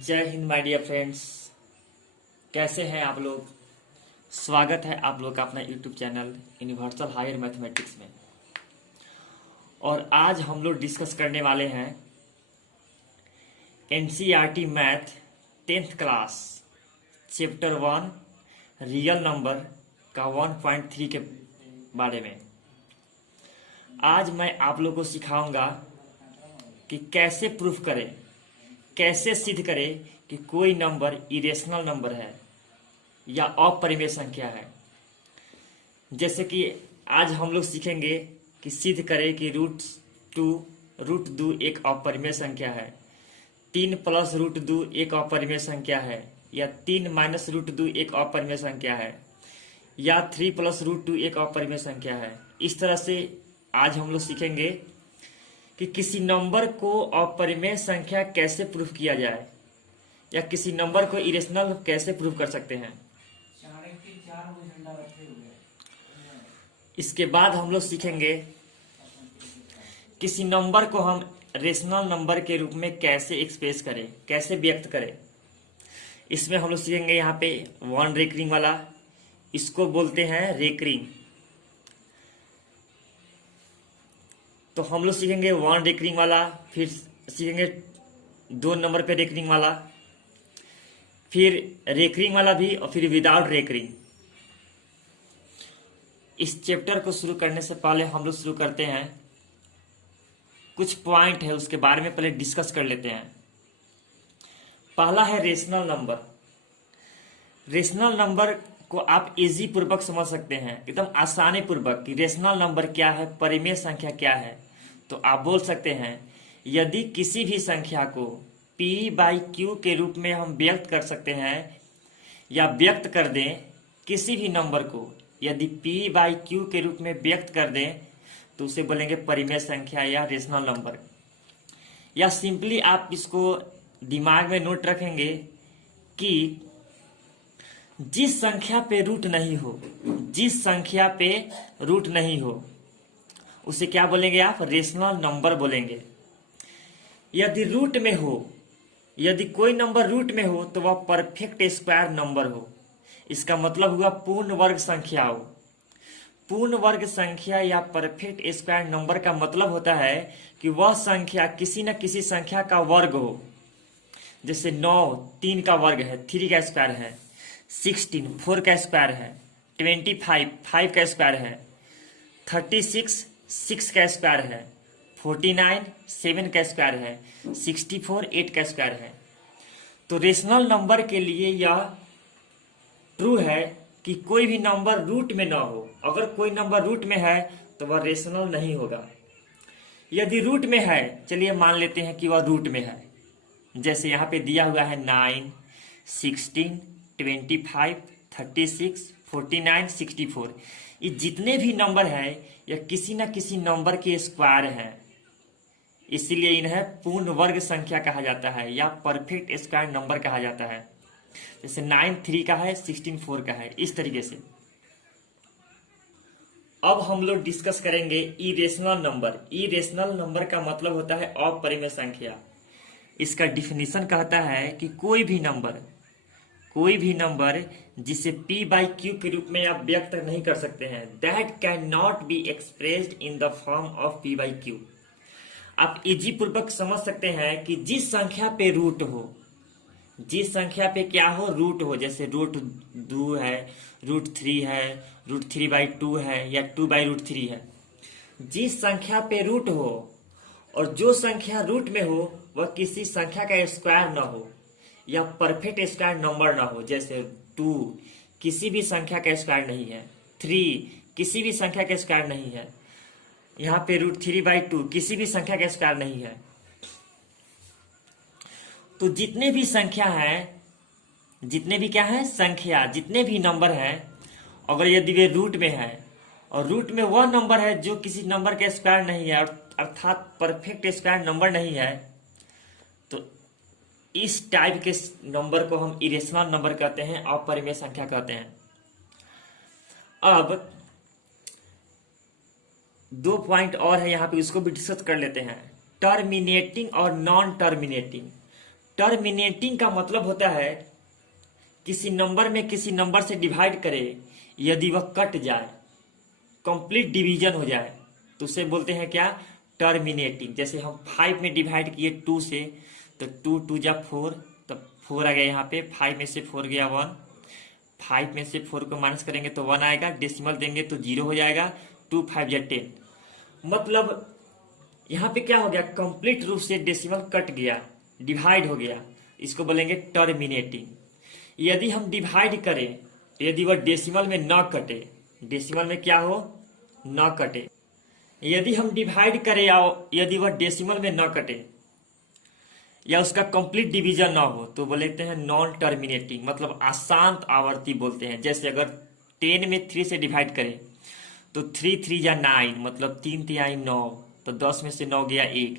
जय Hind my dear friends. कैसे हैं आप लोग। स्वागत है आप लोग का अपना YouTube channel universal higher mathematics में। और आज हम लोग डिस्कस करने वाले हैं NCERT math 10th class chapter 1 real number का 1.3 के बारे में। आज मैं आप लोग को सिखाऊंगा कि कैसे प्रूफ करें, कैसे सिद्ध करें कि कोई नंबर इरेशनल नंबर है या अपरिमेय संख्या है। जैसे कि आज हम लोग सीखेंगे कि सिद्ध करें कि √2 एक अपरिमेय संख्या है, 3 + √2 एक अपरिमेय संख्या है, या 3 - √2 एक अपरिमेय संख्या है, या 3 + √2 एक अपरिमेय संख्या है। इस तरह से आज हम लोग सीखेंगे कि किसी नंबर को अपरिमेय संख्या कैसे प्रूफ किया जाए या किसी नंबर को इरेशनल कैसे प्रूफ कर सकते हैं। इसके बाद हम लोग सीखेंगे किसी नंबर को हम रेशनल नंबर के रूप में कैसे एक्सप्रेस करें, कैसे व्यक्त करें। इसमें हम लोग सीखेंगे यहाँ पे 1 रेकरिंग वाला, इसको बोलते हैं रेकरिंग। तो हम लोग सीखेंगे 1 रेकरिंग वाला, फिर सीखेंगे 2 नंबर पे रेकरिंग वाला, फिर रेकरिंग वाला भी, और फिर विदाउट रेकरिंग। इस चैप्टर को शुरू करने से पहले हम लोग शुरू करते हैं, कुछ पॉइंट है उसके बारे में पहले डिस्कस कर लेते हैं। पहला है रेशनल नंबर। रेशनल नंबर को आप इजी पूर्वक समझ सकते हैं, एकदम आसानी पूर्वक कि रेशनल नंबर क्या है, परिमेय संख्या क्या है। तो आप बोल सकते हैं यदि किसी भी संख्या को p/q के रूप में हम व्यक्त कर सकते हैं या व्यक्त कर दें, किसी भी नंबर को यदि p/q के रूप में व्यक्त कर दें तो उसे बोलेंगे परिमेय संख्या या रेशनल नंबर। या सिंपली आप इसको दिमाग में नोट रखेंगे कि जिस संख्या पे रूट नहीं हो, जिस संख्या पे रूट नहीं हो उसे क्या बोलेंगे आप, रेशनल नंबर बोलेंगे। यदि रूट में हो, यदि कोई नंबर रूट में हो तो वह परफेक्ट स्क्वायर नंबर हो। इसका मतलब हुआ पूर्ण वर्ग संख्या हो। पूर्ण वर्ग संख्या या परफेक्ट स्क्वायर नंबर का मतलब होता है कि वह संख्या किसी न किसी संख्या का वर्ग हो। जैसे 9 3 का वर्ग है, 3 का स्क्वायर है, 16 4 का स्क्वायर है, 25 5 का स्क्वायर है, 36 6 का स्क्वायर है, 49 7 का स्क्वायर है, 64 8 का स्क्वायर है। तो रेशनल नंबर के लिए यह ट्रू है कि कोई भी नंबर रूट में ना हो। अगर कोई नंबर रूट में है तो वह रेशनल नहीं होगा। यदि रूट में है, चलिए मान लेते हैं कि वह रूट में है, जैसे यहाँ पे दिया हुआ है 9 16 25 36 49 64। ये जितने भी नंबर है यह किसी न किसी नंबर के स्क्वायर हैं, इसलिए इन्हें पूर्ण वर्ग संख्या कहा जाता है या परफेक्ट स्क्वायर नंबर कहा जाता है। जैसे 9 3 का है, 16 4 का है, इस तरीके से। अब हम लोग डिस्कस करेंगे इरेशनल नंबर। इरेशनल नंबर का मतलब होता है अपरिमेय संख्या। इसका डिफिनीशन कहता है कि कोई भी नंबर जिसे p/q के रूप में आप व्यक्त नहीं कर सकते हैं, that can not be expressed in the form of p/q। आप इजी पूर्वक समझ सकते हैं कि जिस संख्या पे रूट हो, जिस संख्या पे क्या हो, रूट हो, जैसे √2 है, √3 है, √3/2 है, या 2/√3 है। जिस संख्या पे रूट हो और जो संख्या रूट में हो वह किसी संख्या का स्क्वायर ना हो या परफेक्ट स्क्वायर नंबर ना हो। जैसे 2 किसी भी संख्या का स्क्वायर नहीं है, 3 किसी भी संख्या का स्क्वायर नहीं है, यहाँ पे √3/2 किसी भी संख्या का स्क्वायर नहीं है। तो जितने भी संख्या है, जितने भी क्या है संख्या, जितने भी नंबर हैं, अगर यदि वे रूट में है और रूट में वह नंबर है जो किसी नंबर का स्क्वायर नहीं है, अर्थात परफेक्ट स्क्वायर नंबर नहीं है, तो इस टाइप के नंबर को हम इरेशनल नंबर कहते हैं, अपरिमेय संख्या कहते हैं। अब 2 पॉइंट और है यहाँ पे, उसको भी डिस्कस कर लेते हैं। टर्मिनेटिंग और नॉन टर्मिनेटिंग। टर्मिनेटिंग का मतलब होता है किसी नंबर में किसी नंबर से डिवाइड करे, यदि वह कट जाए, कंप्लीट डिवीजन हो जाए, तो उसे बोलते हैं क्या? टर्मिनेटिंग। जैसे हम 5 में डिवाइड किए 2 से, तो 2 2 जा 4, तब 4 आ गया यहाँ पे, 5 में से 4 गया 1, 5 में से 4 को माइनस करेंगे तो 1 आएगा, डेसिमल देंगे तो 0 हो जाएगा, 2 5 जा 10। मतलब यहाँ पे क्या हो गया? कंप्लीट रूप से डेसिमल कट गया, डिवाइड हो गया, इसको बोलेंगे टर्मिनेटिंग। यदि हम डिवाइड करें, यदि वह डेसिमल में न कटे, डेसिमल में क्या हो? न कटे। यदि हम डिवाइड करें या यदि वह डेसिमल में न कटे या उसका कंप्लीट डिवीजन ना हो, तो बोलते हैं नॉन टर्मिनेटिंग, मतलब अशांत आवर्ती बोलते हैं। जैसे अगर 10 में 3 से डिवाइड करें तो 3 3 या 9, मतलब 3 3 9, तो 10 में से 9 गया 1।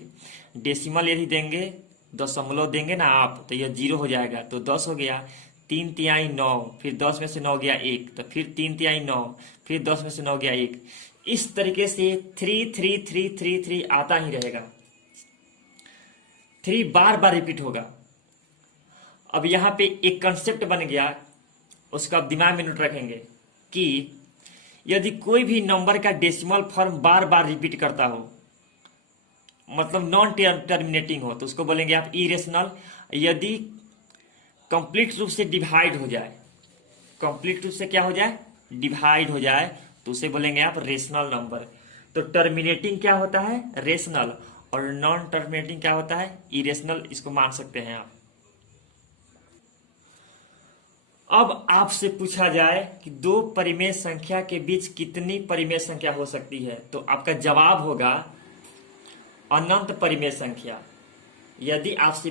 डेसिमल यदि देंगे, दशमलव देंगे ना आप, तो यह 0 हो जाएगा, तो 10 हो गया। 3 3 9, फिर 10 में से 9 गया 1, तो फिर 3 3 9, फिर 10 में से 9 गया 1। इस तरीके से 3 3 3 3 3 आता ही रहेगा, 3 बार बार रिपीट होगा। अब यहाँ पे एक कंसेप्ट बन गया, उसका आप दिमाग में नोट रखेंगे कि यदि कोई भी नंबर का डेसिमल फॉर्म बार बार रिपीट करता हो, मतलब नॉन टर्मिनेटिंग हो, तो उसको बोलेंगे आप इरेशनल। यदि कंप्लीट रूप से डिवाइड हो जाए, कंप्लीट रूप से क्या हो जाए? डिवाइड हो जाए, तो उसे बोलेंगे आप रेशनल नंबर। तो टर्मिनेटिंग क्या होता है? रेशनल, और नॉन टर्मिनेटिंग क्या होता है? इरेशनल। इसको मान सकते हैं आप। अब आपसे पूछा जाए कि दो परिमेय संख्या के बीच कितनी परिमेय संख्या हो सकती है, तो आपका जवाब होगा अनंत परिमेय संख्या। यदि आपसे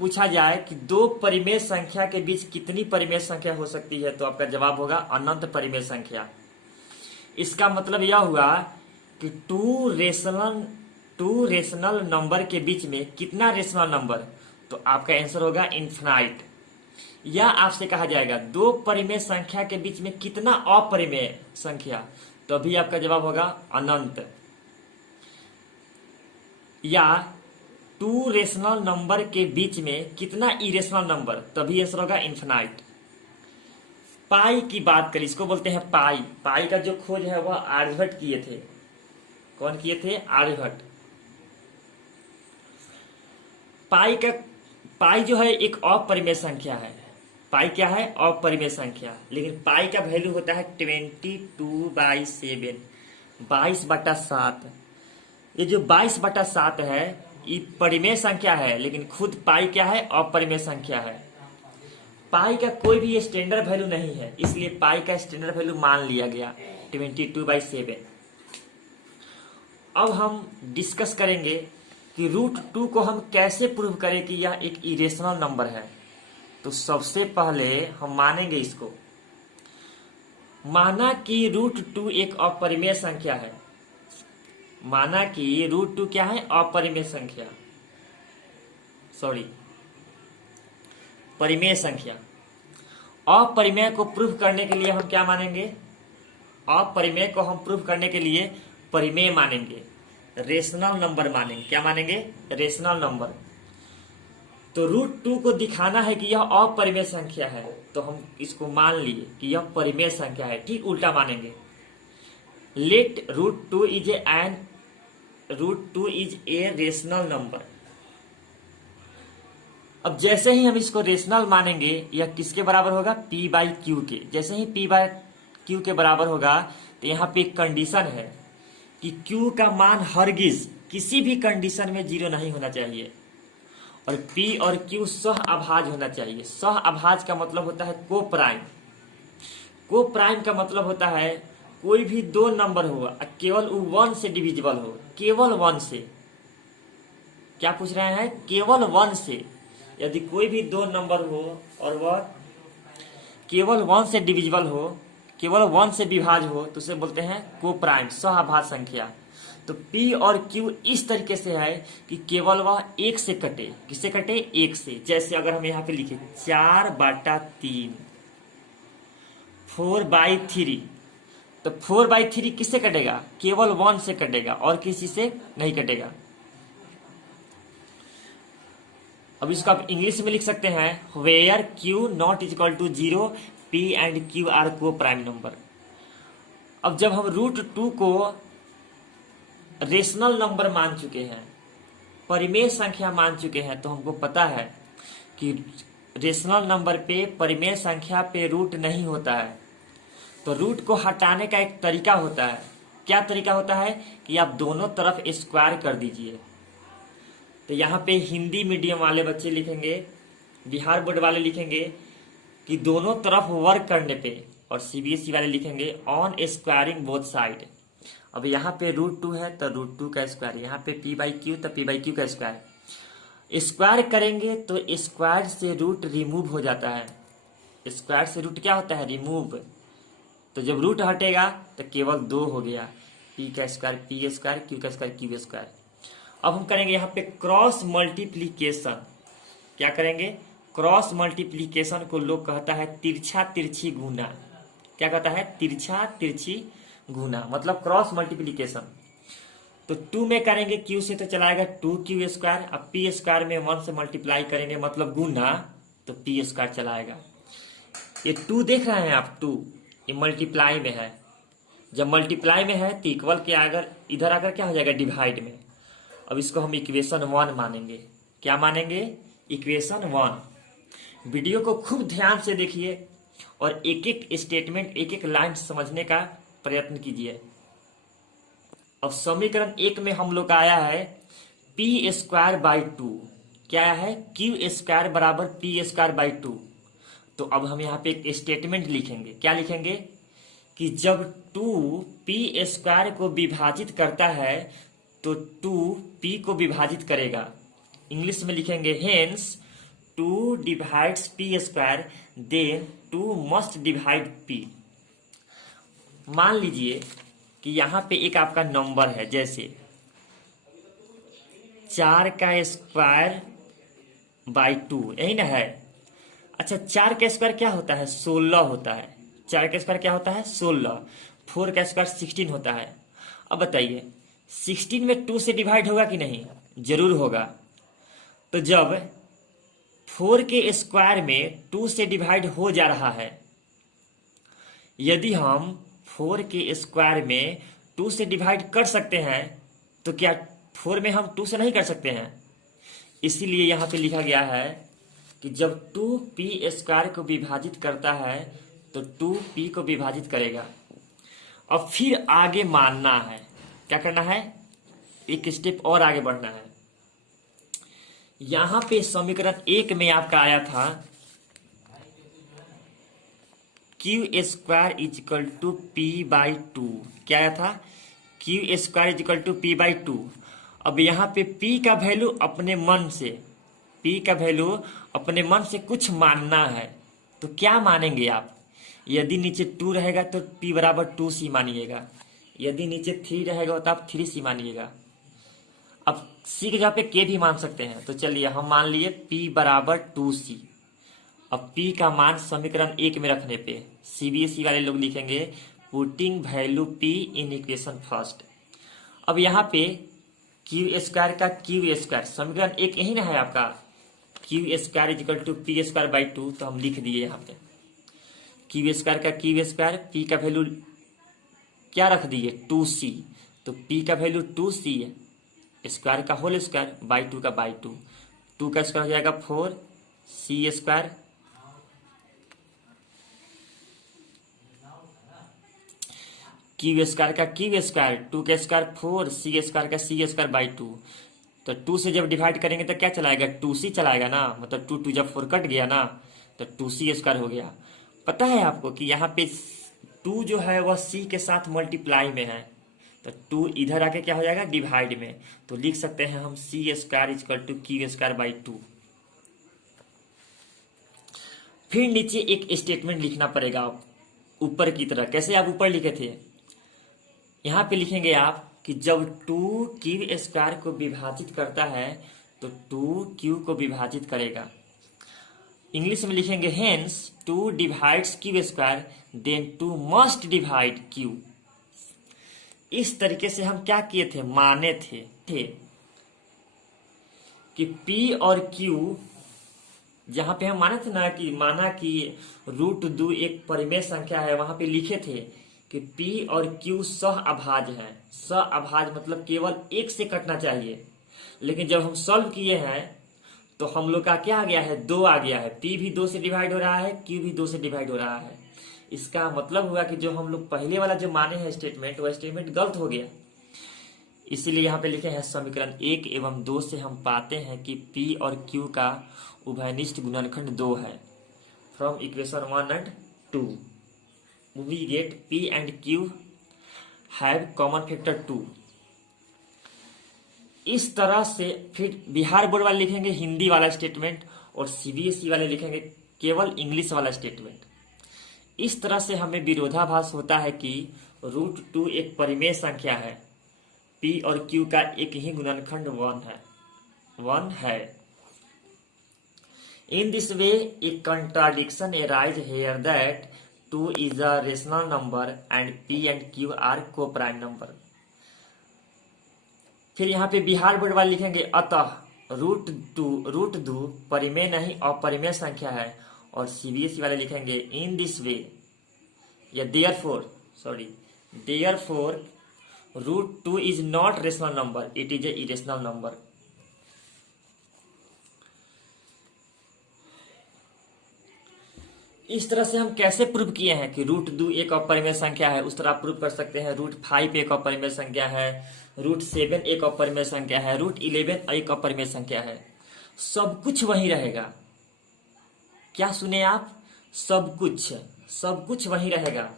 पूछा जाए कि दो परिमेय संख्या के बीच कितनी परिमेय संख्या हो सकती है, तो आपका जवाब होगा अनंत परिमेय संख्या। इसका मतलब यह हुआ कि टू रेशनल नंबर के बीच में कितना रेशनल नंबर, तो आपका आंसर होगा इन्फिनाइट। या आपसे कहा जाएगा दो परिमेय संख्या के बीच में कितना अपरिमेय संख्या, तो अभी आपका जवाब होगा अनंत। या टू रेशनल नंबर के बीच में कितना इरेशनल नंबर, तभी आंसर होगा इन्फिनाइट। पाई की बात करें, इसको बोलते हैं पाई। पाई का जो खोज है वह आर्यभट्ट किए थे। कौन किए थे? आर्यभट्ट। पाई जो है एक अपरिमेय संख्या है। पाई क्या है? अपरिमेय संख्या। लेकिन पाई का वैल्यू होता है 22/7, 22/7। ये जो 22/7 है ये परिमेय संख्या है, लेकिन खुद पाई क्या है? अपरिमेय संख्या है। पाई का कोई भी स्टैंडर्ड वैल्यू नहीं है, इसलिए पाई का स्टैंडर्ड वैल्यू मान लिया गया 22/7। अब हम डिस्कस करेंगे कि √2 को हम कैसे प्रूव करें कि यह एक इरेशनल नंबर है। तो सबसे पहले हम मानेंगे इसको, माना कि √2 एक अपरिमेय संख्या है। माना कि √2 क्या है? अपरिमेय संख्या, परिमेय संख्या। अपरिमेय को प्रूव करने के लिए हम क्या मानेंगे? अपरिमेय को हम प्रूव करने के लिए परिमेय मानेंगे, रेशनल नंबर मानेंगे। क्या मानेंगे? Rational number. तो √2 को दिखाना है कि यह अपरिमेय संख्या है, तो हम इसको मान लिए कि यह परिमेय संख्या है। ठीक उल्टा मानेंगे। Let √2 is a rational number. अब जैसे ही हम इसको रेशनल मानेंगे, यह किसके बराबर होगा? P/Q के। जैसे ही P/Q के बराबर होगा, तो यहाँ पे एक कंडीशन है कि Q का मान हरगिज किसी भी कंडीशन में 0 नहीं होना चाहिए, और P और Q सह अभाज्य होना चाहिए। सह अभाज्य का मतलब होता है को प्राइम। को प्राइम का मतलब होता है कोई भी दो नंबर हो, केवल 1 से डिविजिबल हो, केवल 1 से। क्या पूछ रहे हैं? केवल 1 से। यदि कोई भी दो नंबर हो और वह केवल 1 से डिविजिबल हो, केवल 1 से विभाज्य हो, तो उसे बोलते हैं को प्राइम, सहअभाज्य संख्या। तो P और Q इस तरीके से है कि केवल वह 1 से कटे। किससे कटे? 1 से। जैसे अगर हम यहाँ पे लिखे 4/3, 4/3, तो 4/3 किससे कटेगा? केवल 1 से कटेगा और किसी से नहीं कटेगा। अब इसको आप इंग्लिश में लिख सकते हैं where q not is equal to 0 p and q are coprime number. अब जब हम √2 को रेशनल नंबर मान चुके हैं, परिमेय संख्या मान चुके हैं, तो हमको पता है कि रेशनल नंबर पे परिमेय संख्या पे रूट नहीं होता है। तो रूट को हटाने का एक तरीका होता है। क्या तरीका होता है कि आप दोनों तरफ स्क्वायर कर दीजिए। तो यहाँ पे हिंदी मीडियम वाले बच्चे लिखेंगे, बिहार बोर्ड वाले लिखेंगे कि दोनों तरफ वर्क करने पे, और सीबीएसई वाले लिखेंगे ऑन स्क्वायरिंग बोथ साइड। अब यहाँ पे √2 है तो √2 का स्क्वायर, यहाँ पे p/q तो p/q का स्क्वायर। स्क्वायर करेंगे तो स्क्वायर से रूट रिमूव हो जाता है। स्क्वायर से रूट क्या होता है? रिमूव। तो जब रूट हटेगा तो केवल 2 हो गया, p का स्क्वायर p स्क्वायर, q का स्क्वायर q स्क्वायर। अब हम करेंगे यहाँ पे क्रॉस मल्टीप्लीकेशन। क्या करेंगे? क्रॉस मल्टीप्लीकेशन को लोग कहता है तिरछा तिरछी गुना। क्या कहता है? तिरछा तिरछी गुना, मतलब क्रॉस मल्टीप्लीकेशन। तो 2 में करेंगे q से तो चलाएगा 2q स्क्वायर। अब p स्क्वायर में 1 से मल्टीप्लाई करेंगे मतलब गुना, तो p स्क्वायर चलाएगा। ये 2 देख रहे हैं आप, 2 ये मल्टीप्लाई में है। जब मल्टीप्लाई में है तो इक्वल के अगर इधर आकर क्या हो जाएगा? डिवाइड में। अब इसको हम इक्वेशन 1 मानेंगे। क्या मानेंगे? इक्वेशन 1। वीडियो को खूब ध्यान से देखिए और एक एक स्टेटमेंट, एक एक लाइन समझने का प्रयत्न कीजिए। अब समीकरण 1 में हम लोग का आया है p²/2। क्या आया है? q² बराबर p²/2। तो अब हम यहाँ पे एक स्टेटमेंट लिखेंगे। क्या लिखेंगे? कि जब 2 p² को विभाजित करता है तो 2 p को विभाजित करेगा। इंग्लिश में लिखेंगे hence 2 divides p², then 2 must divide p। मान लीजिए कि यहाँ पे एक आपका नंबर है, जैसे 4 का स्क्वायर बाई 2, यही ना है। अच्छा, 4 का स्क्वायर क्या होता है? 16 होता है। 4 का स्क्वायर क्या होता है? 16। 4 का स्क्वायर 16 होता है। अब बताइए 16 में 2 से डिवाइड होगा कि नहीं? जरूर होगा। तो जब 4 के स्क्वायर में 2 से डिवाइड हो जा रहा है, यदि हम 4 के स्क्वायर में 2 से डिवाइड कर सकते हैं तो क्या 4 में हम 2 से नहीं कर सकते हैं? इसीलिए यहाँ पे लिखा गया है कि जब 2p² को विभाजित करता है तो 2p को विभाजित करेगा। अब फिर आगे मानना है। क्या करना है? एक स्टेप और आगे बढ़ना है। यहां पे समीकरण 1 में आपका आया था q² = p/2। क्या आया था? q² = p/2। अब यहाँ पे p का वैल्यू अपने मन से, p का वैल्यू अपने मन से कुछ मानना है। तो क्या मानेंगे आप? यदि नीचे 2 रहेगा तो p बराबर 2c मानिएगा। यदि नीचे 3 रहेगा तो आप 3c मानिएगा। अब c के जगह पे k भी मान सकते हैं। तो चलिए हम मान लिए p बराबर 2c। अब p का मान समीकरण 1 में रखने पे सीबीएसई वाले लोग लिखेंगे putting value p in equation first. अब यहाँ पे q² का q², समीकरण 1 यही ना है आपका, q² = p²/2। तो हम लिख दिए यहाँ पे q² का q², p का वैल्यू क्या रख दिए? 2c। तो p का वैल्यू 2c है, स्क्वायर का होल स्क्वायर, बाई 2 का बाई 2, 2 का स्क्वायर हो जाएगा 4, c², q² का q², 2 का स्क्वायर 4, c² का c² बाई 2। तो 2 से जब डिवाइड करेंगे तो क्या चलाएगा? 2c चलाएगा ना, मतलब 2 जब 4 कट गया ना तो 2c² हो गया। पता है आपको कि यहाँ पे 2 जो है वह c के साथ मल्टीप्लाई में है, तो 2 इधर आके क्या हो जाएगा? डिवाइड में। तो लिख सकते हैं हम c² = q²/2। फिर नीचे एक स्टेटमेंट लिखना पड़ेगा आप ऊपर की तरह। कैसे आप ऊपर लिखे थे? यहाँ पे लिखेंगे आप कि जब 2q² को विभाजित करता है तो 2q को विभाजित करेगा। इंग्लिश में लिखेंगे hence 2 divides q², then 2 must divide q। इस तरीके से हम क्या किए थे? माने थे। कि P और Q, जहां पे हम माने थे ना कि माना कि √2 एक परिमेय संख्या है, वहां पे लिखे थे कि P और Q सह अभाज्य है। सह अभाज्य मतलब केवल एक से कटना चाहिए, लेकिन जब हम सॉल्व किए हैं तो हम लोग का क्या आ गया है, 2 आ गया है। P भी 2 से डिवाइड हो रहा है, Q भी 2 से डिवाइड हो रहा है। इसका मतलब हुआ कि जो हम लोग पहले वाला जो माने हैं स्टेटमेंट, वह स्टेटमेंट गलत हो गया। इसीलिए यहाँ पे लिखे हैं समीकरण 1 एवं 2 से हम पाते हैं कि P और Q का उभयनिष्ठ गुणनखंड 2 है। From equation 1 and 2 we get P and Q have common factor 2। इस तरह से फिर बिहार बोर्ड वाले लिखेंगे हिंदी वाला स्टेटमेंट और CBSE वाले लिखेंगे केवल इंग्लिश वाला स्टेटमेंट। इस तरह से हमें विरोधाभास होता है कि √2 एक परिमेय संख्या है, P और Q का एक ही गुणनखंड 1 है। In this way, a contradiction arises here that 2 is a rational number and P and Q are co-prime number। फिर यहाँ पे बिहार बोर्ड वाले लिखेंगे अतः √2 परिमेय नहीं अपरिमेय संख्या है, और CBSE वाले लिखेंगे इन दिस वे या therefore √2 is not rational number, it is a irrational number. इस तरह से हम कैसे प्रूव किए हैं कि √2 एक अपरिमेय संख्या है, उस तरह आप प्रूव कर सकते हैं। √5 एक अपरिमेय संख्या है, √7 एक अपरिमेय संख्या है, √11 एक अपरिमेय संख्या है। सब कुछ वही रहेगा। क्या सुने आप? सब कुछ वही रहेगा।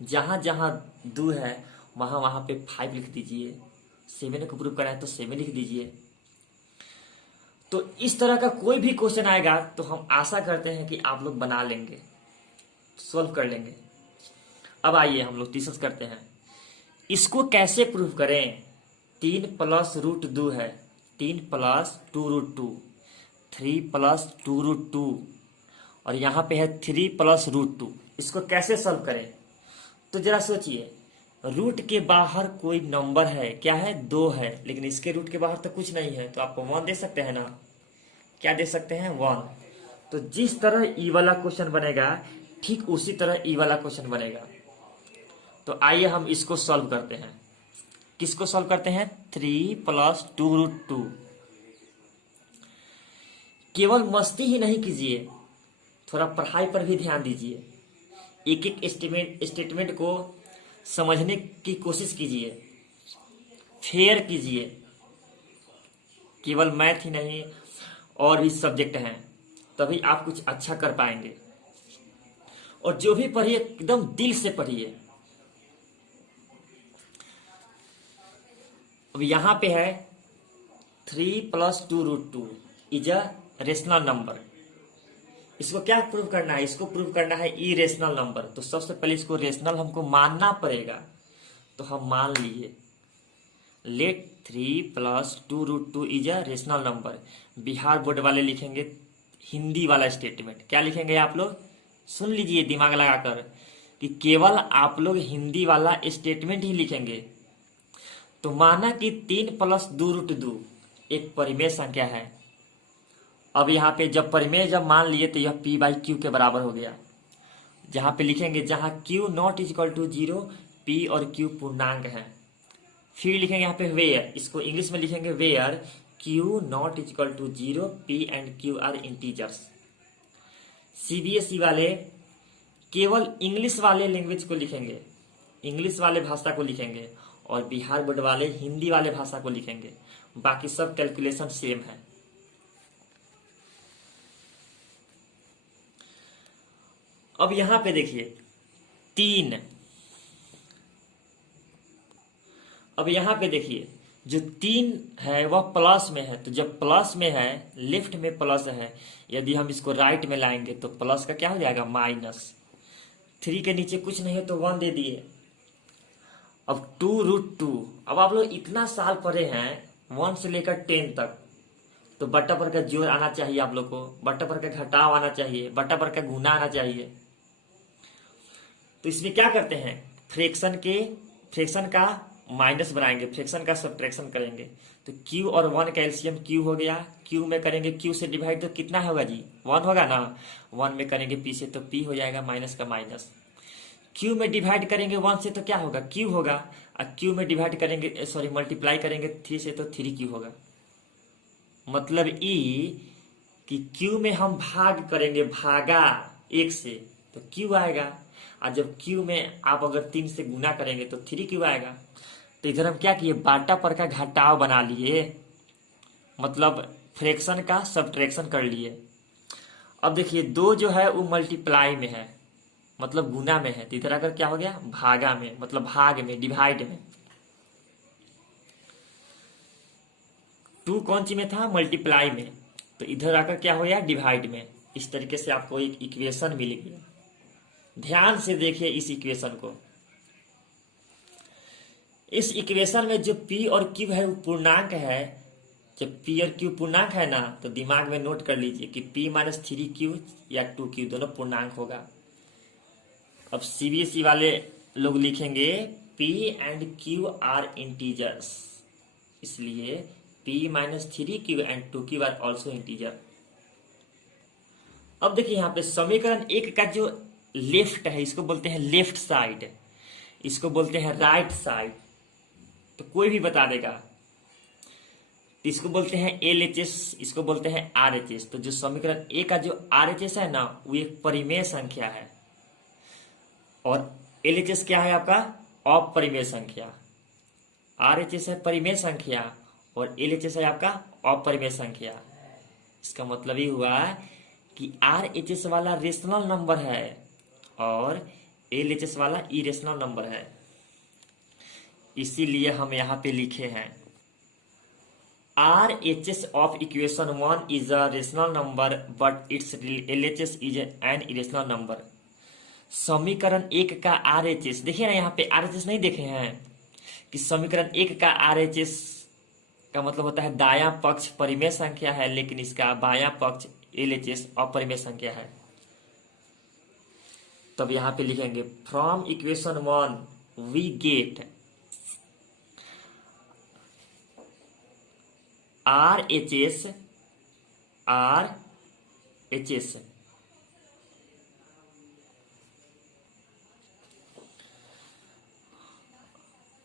जहां जहां 2 है वहां वहां पे 5 लिख दीजिए। 7 को प्रूव करना है तो 7 लिख दीजिए। तो इस तरह का कोई भी क्वेश्चन आएगा तो हम आशा करते हैं कि आप लोग बना लेंगे, सॉल्व कर लेंगे। अब आइए हम लोग डिस्कस करते हैं इसको कैसे प्रूव करें। 3 + √2 है, 3 + 2√2, 3 + 2√2 और यहाँ पे है 3 + √2। इसको कैसे सॉल्व करें? तो जरा सोचिए, रूट के बाहर कोई नंबर है, क्या है? 2 है, लेकिन इसके रूट के बाहर तो कुछ नहीं है, तो आप 1 दे सकते हैं ना। क्या दे सकते हैं? 1। तो जिस तरह ई वाला क्वेश्चन बनेगा ठीक उसी तरह ई वाला क्वेश्चन बनेगा। तो आइए हम इसको सॉल्व करते हैं। किसको सॉल्व करते हैं? 3 + 2√2। केवल मस्ती ही नहीं कीजिए, थोड़ा पढ़ाई पर भी ध्यान दीजिए। एक एक स्टेटमेंट को समझने की कोशिश कीजिए, फेयर कीजिए। केवल मैथ ही नहीं और भी सब्जेक्ट हैं, तभी आप कुछ अच्छा कर पाएंगे। और जो भी पढ़िए एकदम दिल से पढ़िए। अब यहां पे है 3 + 2√2 इज अ रेशनल नंबर। इसको क्या प्रूव करना है? इसको प्रूव करना है इरेशनल नंबर। तो सबसे पहले इसको रेशनल हमको मानना पड़ेगा। तो हम मान लिए, let 3 + 2√2 is a rational number. Bihar board वाले लिखेंगे हिंदी वाला स्टेटमेंट। क्या लिखेंगे आप लोग? सुन लीजिए दिमाग लगाकर कि केवल आप लोग हिंदी वाला स्टेटमेंट ही लिखेंगे। तो माना कि 3 + 2√2 एक परिमेय संख्या है। अब यहाँ पे जब परिमेय जब मान लिए तो यह P/Q के बराबर हो गया। जहां पे लिखेंगे जहां Q ≠ = 0, P और Q पूर्णांक है। फिर लिखेंगे यहाँ पे वेयर, इसको इंग्लिश में लिखेंगे where Q ≠ = 0, P and Q are integers. CBSE वाले केवल इंग्लिश वाले लैंग्वेज को लिखेंगे, इंग्लिश वाले भाषा को लिखेंगे, और बिहार बोर्ड वाले हिंदी वाले भाषा को लिखेंगे। बाकी सब कैलकुलेशन सेम है। अब यहां पे देखिए 3। अब यहां पे देखिए जो 3 है वह प्लस में है। तो जब प्लस में है, लेफ्ट में प्लस है, यदि हम इसको राइट में लाएंगे तो प्लस का क्या हो जाएगा? -3 के नीचे कुछ नहीं है तो 1 दे दिए। अब 2√2। अब आप लोग इतना साल पढ़े हैं 1 से लेकर 10 तक, तो बट्टा पर का जोड़ आना चाहिए आप लोग को, बट्टा पर का घटाव आना चाहिए, बट्टा पर का गुना आना चाहिए। तो इसमें क्या करते हैं? फ्रैक्शन का माइनस बनाएंगे, फ्रैक्शन का सब्ट्रैक्शन करेंगे। तो q और 1 का एलसीएम q हो गया, q में करेंगे q से डिवाइड तो कितना होगा जी, 1 होगा ना। 1 में करेंगे p से तो p हो जाएगा, माइनस का माइनस। q में डिवाइड करेंगे 1 से तो क्या होगा, q होगा। और q में डिवाइड करेंगे, सॉरी मल्टीप्लाई करेंगे 3 से तो 3q होगा। मतलब कि q में हम भाग करेंगे, भागा 1 से तो q आएगा। और जब q में आप अगर 3 से गुना करेंगे तो 3q आएगा। तो इधर हम क्या किए, बाटा पर का घटाव बना लिए, मतलब फ्रैक्शन का सब्ट्रैक्शन कर लिए। अब देखिए 2 जो है वो मल्टीप्लाई में है, मतलब गुना में है, तो इधर आकर क्या हो गया, भागा में, मतलब भाग में, डिवाइड में। 2 कौन सी में था, मल्टीप्लाई में, तो इधर आकर क्या हो गया, डिवाइड में। इस तरीके से आपको एक इक्वेशन मिलेगी। ध्यान से देखिए इस इक्वेशन को। इस इक्वेशन में जो p और q है वो पूर्णांक है। जब p और q पूर्णांक है ना तो दिमाग में नोट कर लीजिए कि p माइनस 3q या 2q दोनों पूर्णांक होगा। अब सीबीएसई वाले लोग लिखेंगे p and q are integers, इसलिए p minus 3q and 2q are also integer. अब देखिए यहाँ पे समीकरण 1 का जो लेफ्ट है इसको बोलते हैं लेफ्ट साइड, इसको बोलते हैं राइट साइड, तो कोई भी बता देगा। तो इसको बोलते हैं LHS, इसको बोलते हैं RHS। तो जो समीकरण ए का जो RHS है ना वो एक परिमेय संख्या है, और LHS क्या है आपका, अपरिमेय संख्या। RHS है परिमेय संख्या और LHS है आपका अपरिमेय संख्या। इसका मतलब ये हुआ कि RHS वाला रेशनल नंबर है और LHS वाला इरेशनल नंबर है। इसीलिए हम यहाँ पे लिखे हैं RHS of equation 1 is a rational number but it's LHS is an irrational number. समीकरण 1 का RHS देखिए ना, यहाँ पे RHS नहीं देखे हैं कि समीकरण 1 का RHS का मतलब होता है दायां पक्ष परिमेय संख्या है, लेकिन इसका बायां पक्ष LHS अपरिमेय संख्या है। तब यहाँ पे लिखेंगे from equation 1 we get RHS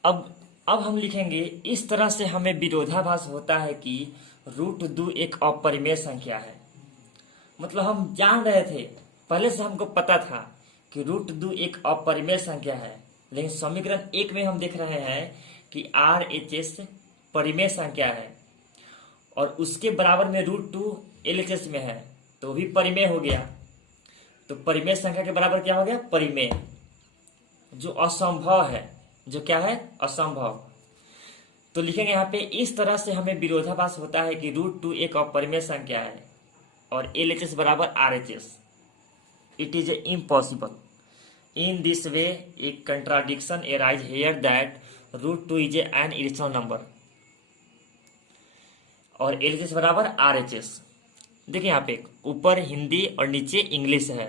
अब हम लिखेंगे इस तरह से हमें विरोधाभास होता है कि √2 एक अपरिमेय संख्या है। मतलब हम जान रहे थे, पहले से हमको पता था कि √2 एक अपरिमेय संख्या है, लेकिन समीकरण 1 में हम देख रहे हैं कि RHS परिमेय संख्या है और उसके बराबर में √2 LHS में है, तो भी परिमेय हो गया। तो परिमेय संख्या के बराबर क्या हो गया, परिमेय, जो असंभव है, जो क्या है, असंभव। तो लिखेंगे यहाँ पे इस तरह से हमें विरोधाभास होता है कि √2 एक अपरिमेय संख्या है और LHS बराबर RHS। It is impossible. In this way a contradiction arise here that √2 is an irrational number और LHS बराबर RHS। देखिए यहाँ पे ऊपर हिंदी और नीचे इंग्लिश है,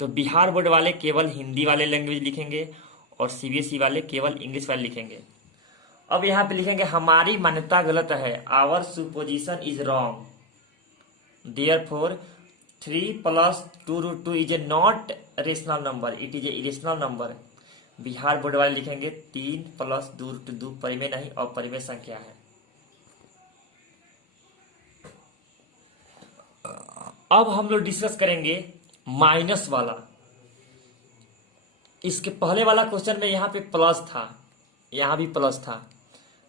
तो बिहार बोर्ड वाले केवल हिंदी वाले लैंग्वेज लिखेंगे और सीबीएसई वाले केवल इंग्लिश वाले लिखेंगे। अब यहाँ पे लिखेंगे हमारी मान्यता गलत है, our supposition is wrong, therefore 3 + 2√2 is a not rational number, it is a irrational number. Bihar board वाले लिखेंगे 3 + 2√2 परिमेय नहीं अपरिमेय संख्या है। अब हम लोग डिस्कस करेंगे माइनस वाला। इसके पहले वाला क्वेश्चन में यहाँ पे प्लस था, यहाँ भी प्लस था,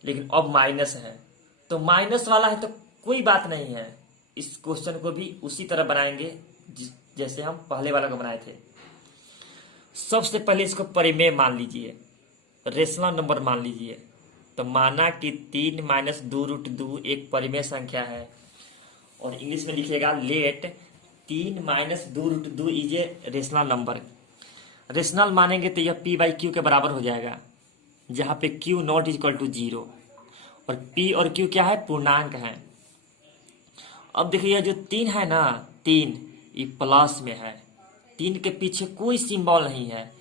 लेकिन अब माइनस है। तो माइनस वाला है तो कोई बात नहीं है, इस क्वेश्चन को भी उसी तरह बनाएंगे जैसे हम पहले वाला को बनाए थे। सबसे पहले इसको परिमेय मान लीजिए, रेशनल नंबर मान लीजिए। तो माना कि 3 - 2√2 एक परिमेय संख्या है, और इंग्लिश में लिखिएगा let 3 - 2√2 is a rational number. Rational मानेंगे तो यह p/q के बराबर हो जाएगा, जहां पे q नॉट इक्वल टू 0 और p और q क्या है, पूर्णांक है। अब देखिए यह जो 3 है ना, 3 ये प्लस में है, 3 के पीछे कोई सिंबल नहीं है।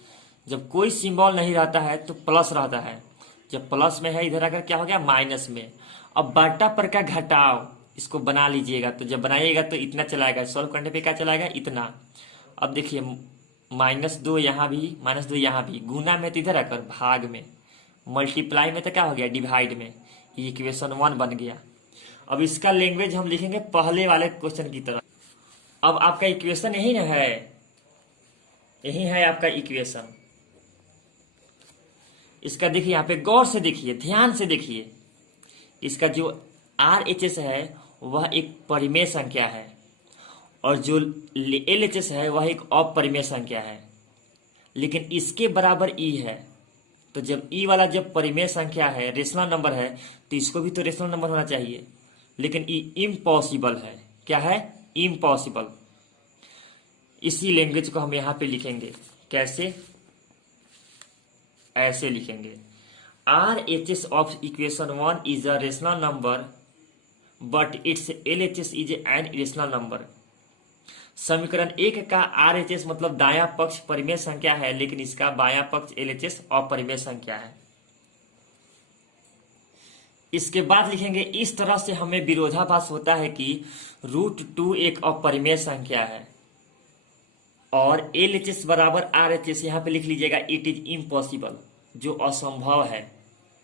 जब कोई सिंबल नहीं रहता है तो प्लस रहता है, जब प्लस में है इधर आकर क्या हो गया माइनस में। अब बटा पर का घटाव इसको बना लीजिएगा, तो जब बनाइएगा तो इतना चलाएगा, सॉल्व करने पे क्या चलाएगा इतना। अब देखिए -2 यहाँ भी, -2 यहाँ भी, गुना में तो इधर आकर भाग में, मल्टीप्लाई में तो क्या हो गया डिवाइड में, इक्वेशन 1 बन गया। अब इसका लैंग्वेज हम लिखेंगे पहले वाले क्वेश्चन की तरह। अब आपका इक्वेशन यही ना है, यही है आपका इक्वेशन। इसका देखिए यहाँ पे गौर से देखिए, ध्यान से देखिए, इसका जो RHS है वह एक परिमेय संख्या है और जो LHS है वह एक अपरिमेय संख्या है, लेकिन इसके बराबर E है। तो जब E वाला जब परिमेय संख्या है, रेशनल नंबर है, तो इसको भी तो रेशनल नंबर होना चाहिए, लेकिन E इम्पॉसिबल है। क्या है? इम्पॉसिबल। इसी लैंग्वेज को हम यहाँ पे लिखेंगे, कैसे? ऐसे लिखेंगे, RHS of equation 1 is a rational number but it's LHS is an irrational number. समीकरण 1 का RHS मतलब दायां पक्ष परिमेय संख्या है, लेकिन इसका बायां पक्ष LHS अपरिमेय संख्या है। इसके बाद लिखेंगे, इस तरह से हमें विरोधाभास होता है कि √2 एक अपरिमेय संख्या है और LHS बराबर RHS। यहाँ पे लिख लीजिएगा इट इज इम्पॉसिबल, जो असंभव है।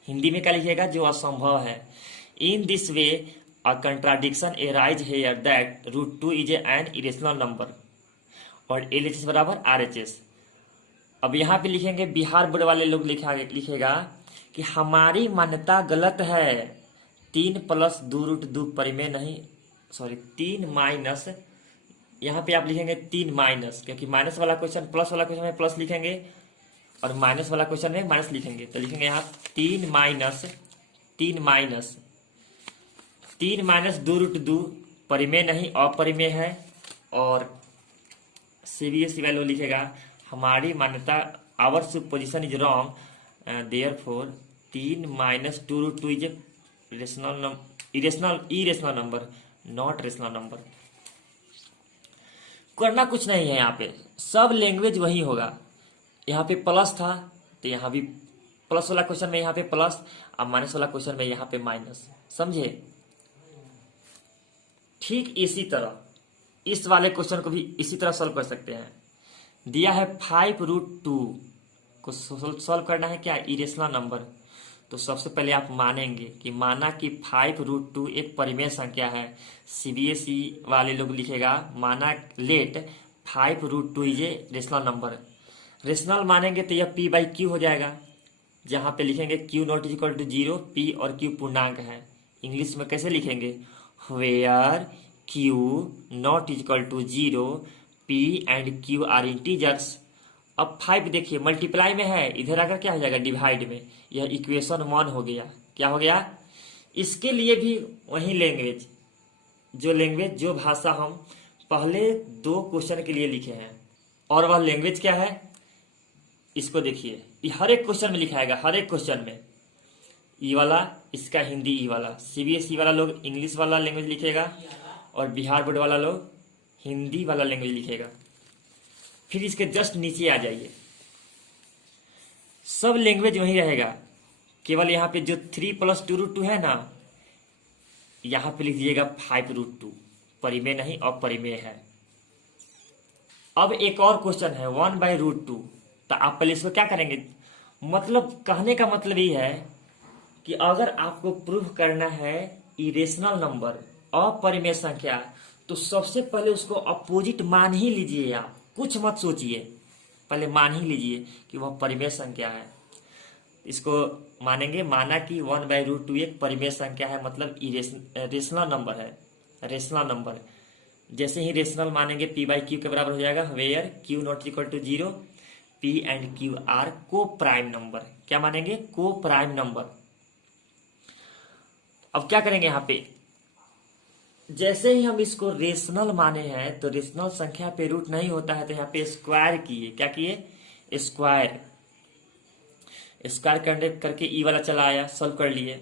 हिंदी में क्या लिखिएगा? जो असंभव है। In this way a contradiction arise here that √2 is an irrational number और LHS बराबर RHS। अब यहाँ पे लिखेंगे, बिहार बोर्ड वाले लोग लिखेगा कि हमारी मान्यता गलत है, 3 + 2√2 परिमेय नहीं, सॉरी 3 माइनस, यहाँ पे आप लिखेंगे 3 माइनस, क्योंकि माइनस वाला क्वेश्चन, प्लस वाला क्वेश्चन में प्लस लिखेंगे और माइनस वाला क्वेश्चन में माइनस लिखेंगे। तो लिखेंगे यहाँ 3 माइनस 2√2 परिमेय नहीं अपरिमेय है। और CBSE वाले लिखेगा हमारी मान्यता, our supposition is wrong, therefore 3 minus 2√2 is irrational number not rational number. करना कुछ नहीं है, यहाँ पे सब लैंग्वेज वही होगा। यहाँ पे प्लस था तो यहाँ भी प्लस वाला क्वेश्चन में यहाँ पे प्लस, और माइनस वाला क्वेश्चन में यहाँ पे माइनस। समझे? ठीक इसी तरह इस वाले क्वेश्चन को भी इसी तरह सॉल्व कर सकते हैं। दिया है 5√2 को सॉल्व करना है क्या? Irrational number. तो सबसे पहले आप मानेंगे कि माना कि 5√2 एक परिमेय संख्या है। CBSE वाले लोग लिखेगा माना let 5√2 is a rational number. Rational मानेंगे तो यह P/Q हो जाएगा, जहां पे लिखेंगे Q not equal to 0, P और Q पूर्णांक है। इंग्लिश में कैसे लिखेंगे? Where Q not equal to 0, P and Q are integers. अब 5 देखिए मल्टीप्लाई में है, इधर आकर क्या हो जाएगा डिवाइड में, यह इक्वेशन 1 हो गया। क्या हो गया? इसके लिए भी वही लैंग्वेज, जो भाषा हम पहले 2 क्वेश्चन के लिए लिखे हैं। और वह लैंग्वेज क्या है? इसको देखिए, ये हर एक क्वेश्चन में लिखाएगा, हर एक क्वेश्चन में। ई वाला इसका हिंदी, ई वाला CBSE वाला लोग इंग्लिश वाला लैंग्वेज लिखेगा और बिहार बोर्ड वाला लोग हिंदी वाला लैंग्वेज लिखेगा। फिर इसके जस्ट नीचे आ जाइए, सब लैंग्वेज वही रहेगा, केवल यहाँ पे जो 3 + 2√2 है ना, यहाँ पे लिख दीजिएगा 5√2, परिमेय नहीं अपरिमेय है। अब एक और क्वेश्चन है 1/√2। तो आप पहले इसको क्या करेंगे? मतलब कहने का मतलब ये है कि अगर आपको प्रूव करना है इरेशनल नंबर, अपरिमेय संख्या, तो सबसे पहले उसको अपोजिट मान ही लीजिए। आप कुछ मत सोचिए, पहले मान ही लीजिए कि वह परिमेय संख्या है। इसको मानेंगे, माना कि 1/√2 एक परिमेय संख्या है, मतलब रेशनल नंबर है, रेशनल नंबर। जैसे ही रेशनल मानेंगे P/Q के बराबर हो जाएगा, where Q not equal to 0, P and Q are coprime number. क्या मानेंगे? को प्राइम नंबर। अब क्या करेंगे यहाँ पे, जैसे ही हम इसको रेशनल माने हैं तो रेशनल संख्या पे रूट नहीं होता है, तो यहाँ पे स्क्वायर किए। क्या किए? स्क्वायर करके ई वाला चला आया, सॉल्व कर लिए।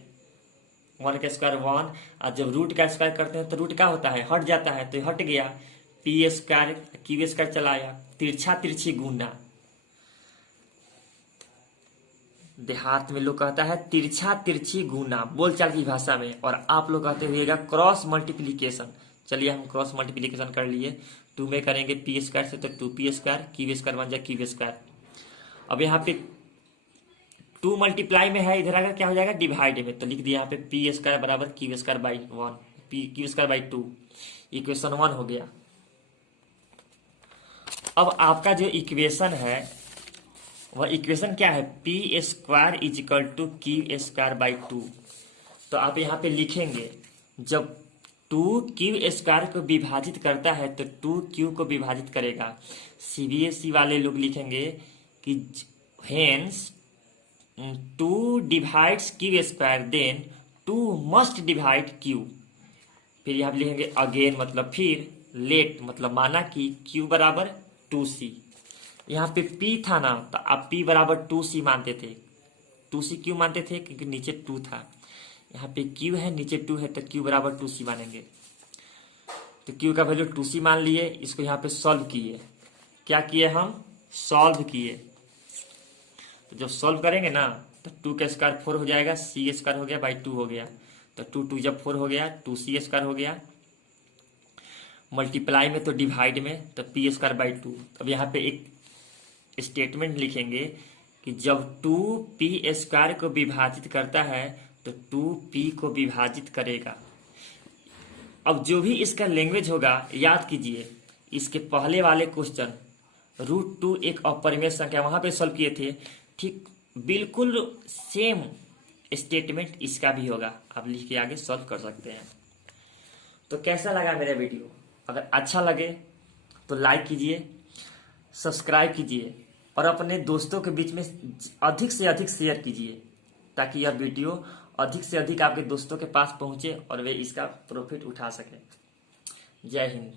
1 का स्क्वायर 1, और जब रूट का स्क्वायर करते हैं तो रूट क्या होता है? हट जाता है, तो हट गया। P² Q² चला आया, तिरछा तिरछी गुना, देहात में लोग कहता है तिरछा तिरछी गुना बोलचाल की भाषा में, और आप लोग कहते हुएगा क्रॉस मल्टीप्लीकेशन। चलिए हम क्रॉस मल्टीप्लीकेशन कर लिए, 2 में करेंगे पी स्क्वायर से तो 2p स्क्वायर, क्यू स्क्वायर बन जाए क्यू स्क्वायर। अब यहाँ पे 2 मल्टीप्लाई में है, इधर अगर क्या हो जाएगा डिवाइड में, तो लिख दिया यहाँ पे पी स्क्वायर बराबर Q square by 1, Q square by 2, equation 1 हो गया। अब आपका जो इक्वेशन है वह इक्वेशन क्या है, P square is equal to Q square by 2। तो आप यहाँ पे लिखेंगे जब 2 क्यू स्क्वायर को विभाजित करता है तो 2 क्यू को विभाजित करेगा। सीबीएसई वाले लोग लिखेंगे कि hence 2 divides Q square then 2 must divide Q. फिर यहाँ पे लिखेंगे अगेन मतलब फिर, लेट मतलब माना कि क्यू बराबर 2c। यहाँ पे p था ना तो आप p बराबर 2c मानते थे, 2c क्यों मानते थे क्योंकि नीचे 2 था। यहाँ पे q है नीचे 2 है तो q बराबर 2c मानेंगे। तो q का वैल्यू 2c मान लिए, इसको यहाँ पे सॉल्व किए। क्या किए हम, सॉल्व किए। तो जब सॉल्व करेंगे ना तो 2 का स्क्वायर 4 हो जाएगा, c स्क्वायर हो गया बाई 2 हो गया, तो 2 2 जब 4 हो गया 2c स्क्वायर हो गया, मल्टीप्लाई में तो डिवाइड में तो पी स्क्वायर बाई 2। अब यहाँ पे एक स्टेटमेंट लिखेंगे कि जब 2p स्क्वायर को विभाजित करता है तो 2p को विभाजित करेगा। अब जो भी इसका लैंग्वेज होगा याद कीजिए, इसके पहले वाले क्वेश्चन √2 एक अपरिमेय संख्या वहां पे सॉल्व किए थे, ठीक बिल्कुल सेम स्टेटमेंट इसका भी होगा, आप लिख के आगे सॉल्व कर सकते हैं। तो कैसा लगा मेरा वीडियो, अगर अच्छा लगे तो लाइक कीजिए, सब्सक्राइब कीजिए और अपने दोस्तों के बीच में अधिक से अधिक शेयर कीजिए ताकि यह वीडियो अधिक से अधिक आपके दोस्तों के पास पहुंचे और वे इसका प्रॉफिट उठा सकें। जय हिंद।